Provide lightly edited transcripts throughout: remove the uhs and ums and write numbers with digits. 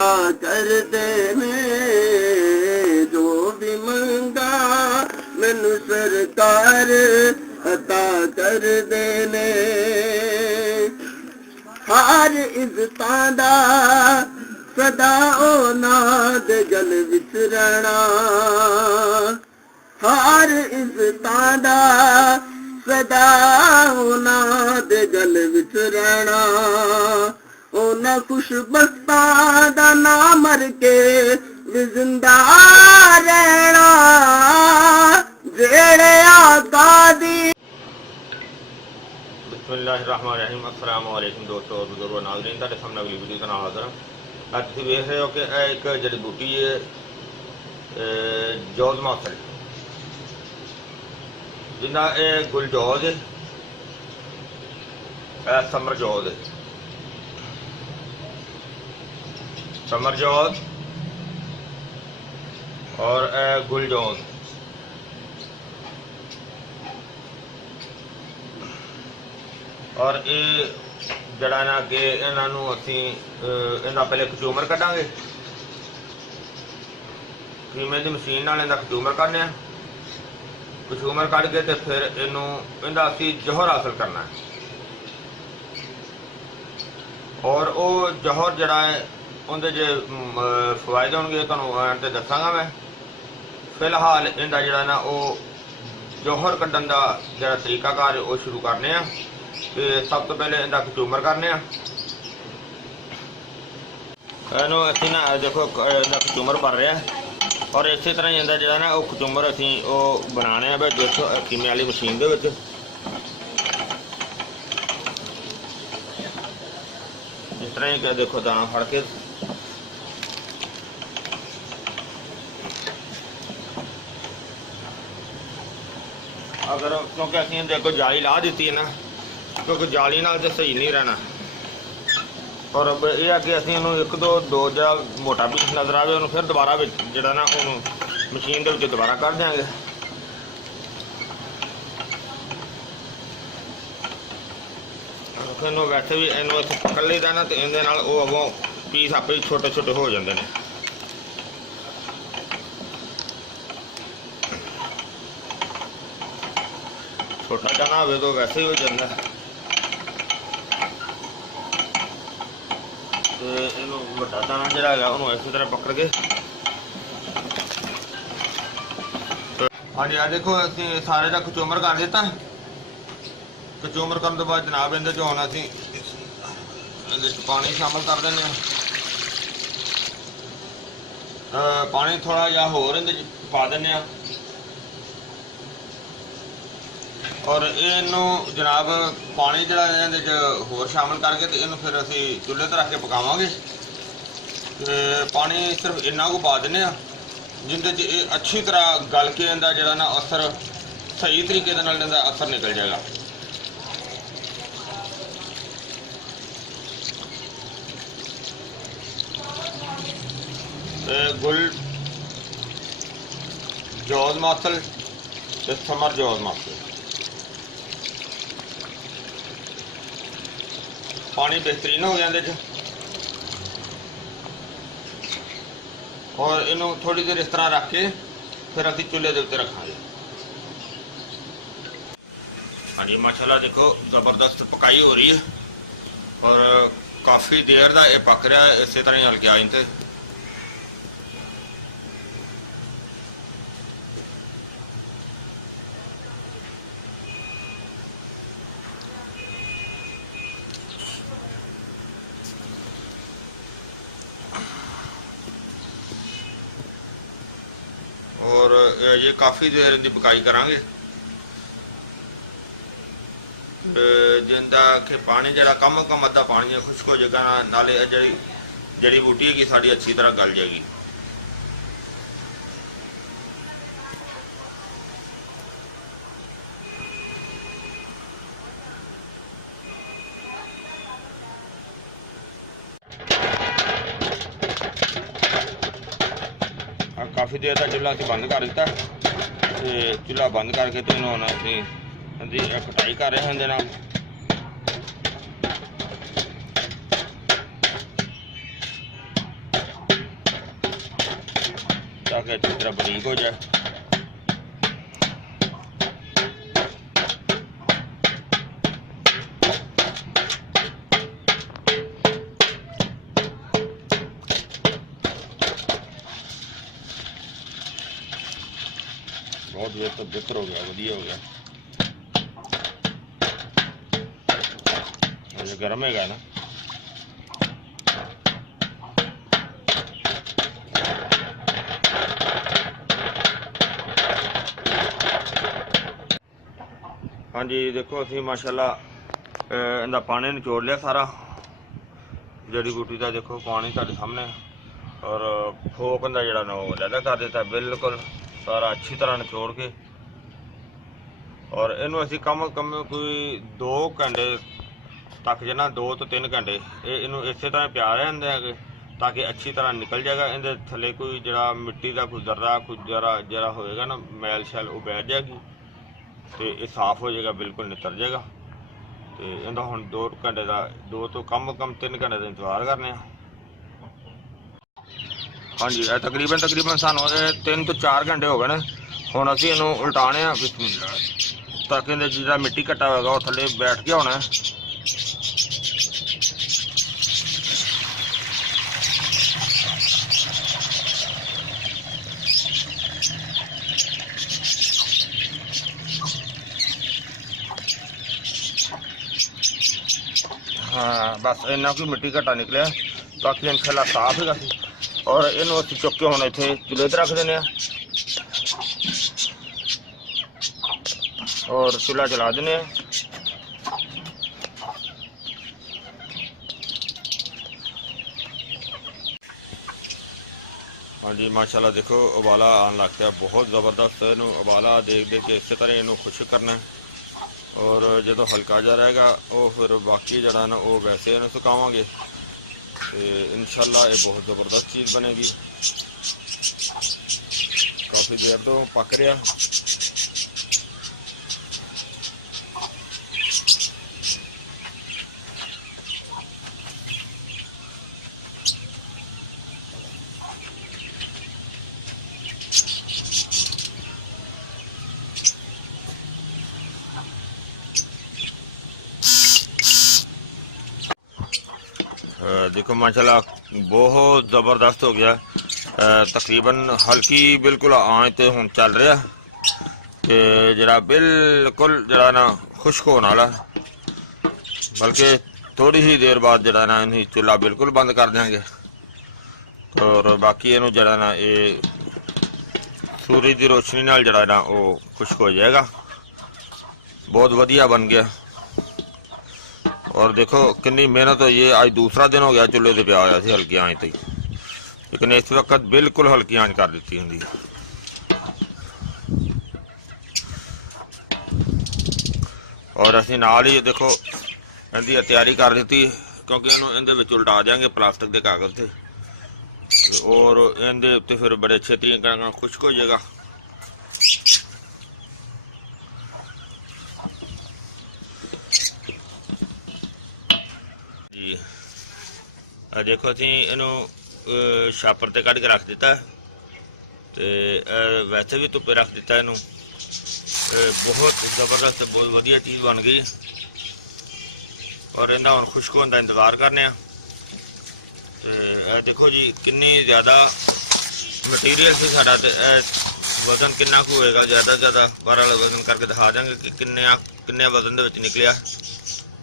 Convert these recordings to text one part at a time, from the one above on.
कर देने जो भी मंगा मैनू सरकार अता कर देने हर इज्जतां दा सदा औलाद गल विच रहना हर इज्जतां दा सदा औलाद गल विच रहना उन्हें खुशबख्तां दा ना मर के भी जिंदा रहना जेड़े आका दी। बिस्मिल्लाहिर्रहमानिर्रहीम। अस्सलाम वालेकुम दोस्तों और बुजुर्गों नाज़रीन, तुहाडे सामने अगली वीडियो का नाल हाज़र हां। अज तुसीं वेख रहे हो कि एक जड़ी बूटी है जौज मासल जिन्ना गुलजौज है समरजौज समरजौज और गुलजौज और ये जड़ा ना कि इन्हों असी इन्ना पहले कचूमर कटांगे कीमे की मशीन नाल इहदा कचूमर कढ़ने कचूमर कढ़ के तो फिर इनू इहदा असी जौहर हासिल करना है और वो जौहर जड़ा है उनके जो फवायद होंगे तुहानूं दसांगा मैं। फिलहाल इहदा जड़ा ना वो जौहर कढ़न का जड़ा तरीकाकार वो शुरू करने आ। तो सब तो पहले इहदा कचूमर करने इनू असी ना देखो इहदा कचूमर बन रहा है और इस तरह ही इहदा जड़ा ना वो कचूमर असी वो बनाने देखो कीमे वाली मशीन दे विच इस तरह ही देखो दाना फड़ के अगर क्योंकि असीं देखो जाली ला दी है ना क्योंकि जाली नाल तो सही नहीं रहना और अब यह है कि असीं इहनूं एक दो जरा मोटा पीस नज़र आए उन्होंने फिर दोबारा जड़ा ना उन्होंने मशीन के दोबारा कर देंगे। इनू वैसे भी इनू असीं पकड़ लईदा ना तो इहदे नाल वो अगों पीस आपे ही छोटे छोटे हो जाते हैं। छोटा दाना हो तो वैसे ही हो जाता है तो इनू वड्डा दाना जिहड़ा है उन्होंने इस तरह पकड़ के हाँ जी। आ देखो असीं सारे का कचूमर कर दिता। कचूमर करने तो बाद जनाब इहदे च हुण असीं पानी शामिल कर देंगे। पानी थोड़ा जिहा होर इहदे च पा देंगे और इनू जनाब पानी जरा होर शामिल करके तो इनू फिर असी चूल्हे तो रख के पकावांगे। पानी सिर्फ इन्ना को पा देने जिंदे च अच्छी तरह गल के इहदा जरा ना असर सही तरीके दे नाल इहदा असर निकल जाएगा। गुल जौज मासल ते समर जौज मासल पानी बेहतरीन हो गया इहदे और इनू थोड़ी देर इस तरह रख के फिर असीं चूल्हे के उत्ते रखांगे। हाँ जी माशाल्लाह देखो ज़बरदस्त पकाई हो रही है और काफ़ी देर का यह पक रहा है। इस तरह ही हल्के आइन ते और ये काफ़ी देर की पकाई करांगे जिंदा कि पानी जरा कम कम अद्धा पानी है खुश्क हो जाएगा नाले जड़ी जड़ी बूटी है साड़ी अच्छी तरह गल जाएगी। काफ़ी देर का चूल्हा असीं बंद कर दिता चूल्हा बंद करके तो इन्होंने असीं कटाई कर रहे हैं नाल ताकि अच्छी तरह बारीक हो जाए। बहुत बेहतर हो गया, वधिया हो गया। ये गर्म है ना, हाँ जी। देखो असी माशाल्लाह इनका पानी निचोड़ लिया सारा, जड़ी बूटी का देखो पानी तुहाडे सामने, और फोक का जड़ा ना वो लैदा कर दिता बिल्कुल सारा अच्छी तरह निचोड़ के। और इनू असी कम कम कोई 2 घंटे तक जो ना 2 तो 3 घंटे इनू इस तरह प्यार रहते हैं ताकि अच्छी तरह निकल जाएगा। इहदे थले कोई जरा मिट्टी का कोई जरा जरा होएगा ना मैल शैल वो बैठ जाएगी तो ये साफ हो जाएगा, बिल्कुल नितर जाएगा। तो इनका हुण 2 घंटे का 2 तो कम 3 घंटे का इंतजार करने। हाँ जी, तकरीबन सानू 3 तो 4 घंटे हो गए ने। हुण असीं इहनूं उल्टाने आ बिस्मिल्लाह, ताकि जिहड़ा मिट्टी घट्टा होगा वो थले बैठ के होना है। हाँ बस इन्ना कोई मिट्टी घट्टा निकलिया, बाकी इंशाल्लाह साफ है। और इनू असीं चुक के हुण इत्थे चुल्हे ते रख देने और चूल्हा चला देने। हाँ जी माशाल्लाह देखो उबाला आन लग गया, बहुत ज़बरदस्त। इनू उबाला देख देख के इस तरह इनू खुश करना है। और जो हल्का जा रहेगा वो फिर बाकी जरा ना वो वैसे इन्हें सुकावांगे। इंशाल्लाह ये बहुत ज़बरदस्त चीज़ बनेगी। काफ़ी देर तो पक रहा। देखो माशाल्लाह बहुत ज़बरदस्त हो गया। तकरीबन हल्की बिल्कुल आँच तो हुण चल रहा कि जरा बिल्कुल जरा ना खुश्क होने वाला, बल्कि थोड़ी ही देर बाद जरा ना इन्हें चूल्हा बिल्कुल बंद कर देंगे। और बाकी इनू जरा ना ये सूरज की रोशनी नाल जरा ना वो खुश्क हो जाएगा। बहुत वधिया बन गया। और देखो कितनी मेहनत हुई है। आज दूसरा दिन हो गया चूल्हे से पिया होया सी हल्की आंच तक, लेकिन इस वक्त बिल्कुल हल्की आंच कर दी होंगी। और असी नाल ही देखो इनकी तैयारी कर दी, क्योंकि इन्हें उल्टा देंगे प्लास्टिक के कागज़ से, और इनके उत्ते फिर बड़े अच्छे तरीके नाल खुश्क हो जाएगा। देखो असी इनू छापर ते कढ़ के रख दिता, तो वैसे भी धुप्पे रख दिता इनू। बहुत ज़बरदस्त बहुत वधिया चीज़ बन गई। और इनका हुण खुश्क होने का इंतज़ार करने। तो देखो जी कितनी ज़्यादा मटीरियल से साडा, ते वजन कितना कु होएगा ज़्यादा से ज़्यादा। बहरहाल वजन करके दिखा देंगे कि किन्ने वजन दे विच निकलिया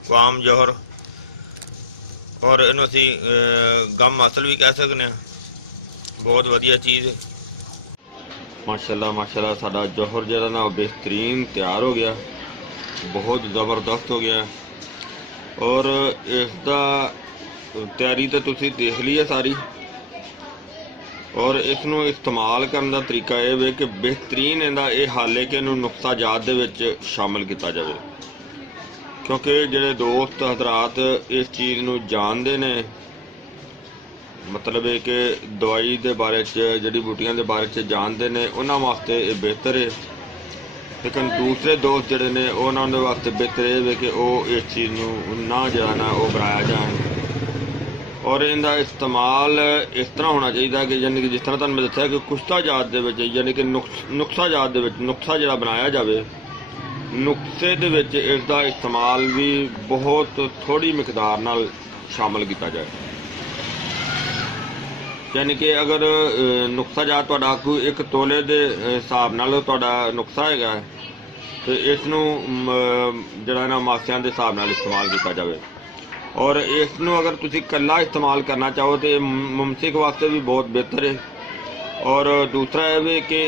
वाम जौहर। और इनू असी गम असल भी कह सकते हैं। बहुत वधिया चीज़ है। माशाल्लाह माशाल्लाह साडा जौहर जरा ना बेहतरीन तैयार हो गया, बहुत ज़बरदस्त हो गया। और इसका तैयारी तो तुसी देख ली है सारी। और इसनू इस्तेमाल करने का तरीका यह है कि बेहतरीन इहदा ये हल है कि इनू नुक्ता जात दे विच शामिल किया जाए, क्योंकि जिहड़े दोस्त हजरात इस चीज़ नू जानते ने, मतलब है कि दवाई के बारे जड़ी बूटियां के बारे जानते हैं, उन्होंने वास्ते ये बेहतर है। लेकिन दूसरे दोस्त जोड़े ने उन्होंने वास्ते बेहतर है कि वो इस चीज़ नू ना जाना वो बनाया जाए। और इनका इस्तेमाल इस तरह होना चाहिए कि यानी कि जिस तरह तुहानूं मैं दस्सिया कि कुश्ता जात दे विच यानी कि नुक्सा जात दे विच नुक्सा जिहड़ा बनाया जाए, नुक्से दे विच इसका इस्तेमाल भी बहुत थोड़ी मिकदार नाल शामिल किया जाए। यानी कि अगर नुक्सा जात तुहाडा कोई 1 तोले के हिसाब नाल तुहाडा नुक्सा हैगा तो इसनूं जिहड़ा ना मासियां दे हिसाब नाल इस्तेमाल किया जाए। और इसनूं अगर तुसीं कल्ला इस्तेमाल करना चाहो तो मुमसिक वास्ते भी बहुत बेहतर है। और दूसरा है भी कि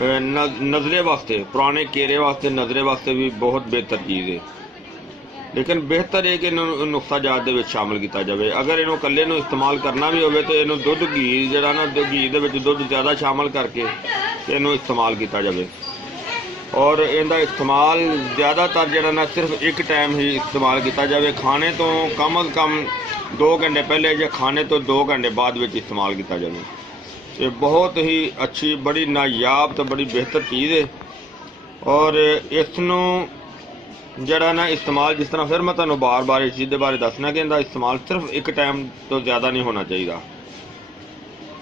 नज़रे वास्ते, पुराने केरे वास्ते, नज़रे वास्ते भी बहुत बेहतर चीज़ है। लेकिन बेहतर है कि इन्हूं नुक्सा जात दे विच शामिल किया जाए। अगर इन्हूं कल्ले नूं इस्तेमाल करना भी होवे तो इन्हूं दुध घी जिहड़ा ना घी दे विच दुध ज़्यादा शामिल करके इन्हूं इस्तेमाल किया जाए। और इनका इस्तेमाल ज़्यादातर जिहड़ा ना सिर्फ एक टाइम ही इस्तेमाल किया जाए, खाने तो कम अज़ कम 2 घंटे पहले या खाने तो 2 घंटे बाद विच इस्तेमाल किया जाए। ये बहुत ही अच्छी, बड़ी नायाब तो बड़ी बेहतर चीज़ है। और इसनूं जड़ा ना इस्तेमाल जिस तरह फिर मैं तुहानूं बार बार इस चीज़ के बारे दसना कि इनका इस्तेमाल सिर्फ एक टाइम तो ज़्यादा नहीं होना चाहिए।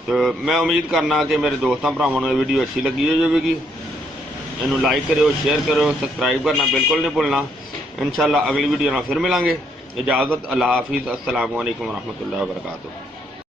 तो मैं उम्मीद करना कि मेरे दोस्तों भरावां नूं वीडियो अच्छी लगी होगी। इन्हूं लाइक करो, शेयर करो, सबसक्राइब करना बिल्कुल नहीं भुलना। इंशाअल्लाह अगली वीडियो नाल फिर मिलांगे। इजाज़त, अल्लाह हाफिज़, अस्सलामु अलैकुम वरहमतुल्लाहि वबरकातुहू।